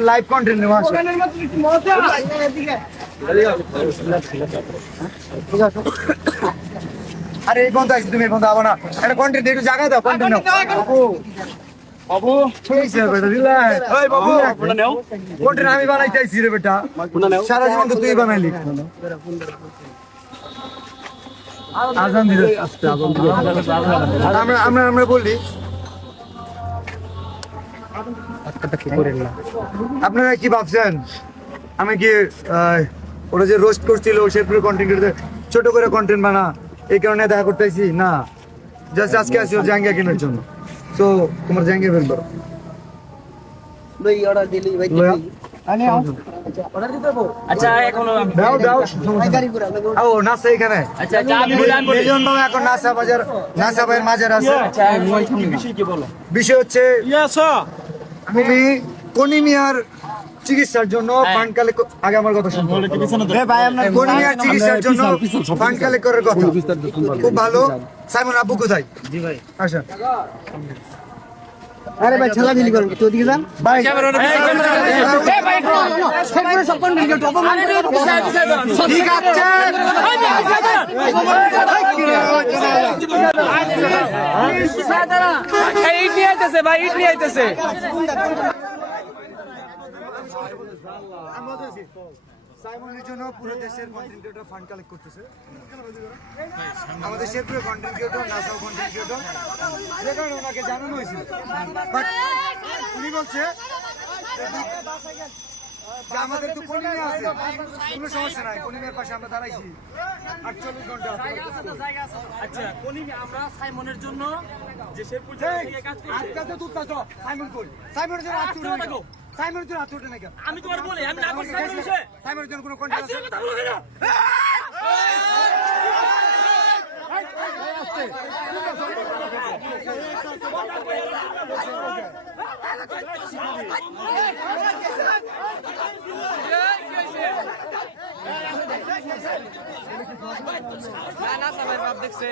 live content আরে এই বন্ধু তুমি বন্ধু আবো না একটা কন্টেন্ট একটু জায়গা দাও কন্টেন্ট বাবু বাবু কন্টেন্ট আমি বানাইতেছি রে বেটা সারা জীবন তো তুই বানাইলি আজান দিল আমরা বললি আপনারা কি ভাবছেন আমি কি ওরা যে রোস্ট করছিল শেরপুরের কন্টেন্ট ছোট করে কন্টেন্ট বানা এই কারণে দেখা করতেছি না জাস্ট আজকে আসি জাঙ্গিয়া কেনার জন্য তো তোমার জাঙ্গিয়া বের করো বিষয় হচ্ছে তুমি কনিমিয়ার চিকিৎসার জন্য ফান্ড কালেক্ট আগে আমার কথা শুনুন কনিমিয়ার চিকিৎসার জন্য ফান্ড কালেক্ট করার কথা খুব ভালো সাইমন আব্বু কোথায় জি ভাই আসেন আরে ভাই ছেলা দিলি করেন তো দিকে যান ভাই ঠিক আছে ইট নিয়ে আইতেছে ভাই ইট নিয়ে আইতেছে সাইমনের জন্য পুরো দেশের কন্টেন্ট ক্রিয়েটর ফান্ড কালেক্ট করতেছে আমাদের শেরপুরের কন্টেন্ট ক্রিয়েটর নাসাও কন্টেন্ট ক্রিয়েটর যে কারণে ওনাকে জানানো হয়েছিল বাট উনি বলছে যে আমাদের তো কনিমিয়া আছে কোনো সমস্যা নাই কনিমিয়ার পাশে আমরা দাঁড়াইছি 48 ঘন্টা আচ্ছা কনিমিয়া আমরা সাইমনের জন্য যে শেরপুর থেকে কাজ করছি আজকে তো তুই সাইমন কই সাইমনের জন্য আজ তুই সাইমনের জন্য আত্মটা নাকি আমি তোমার বলি আমি না করছি সাইমনের বিষয়ে সাইমনের জন্য কোনো কন্টেন্ট আছে কথা বলো না না সবাই বাপ দেখছে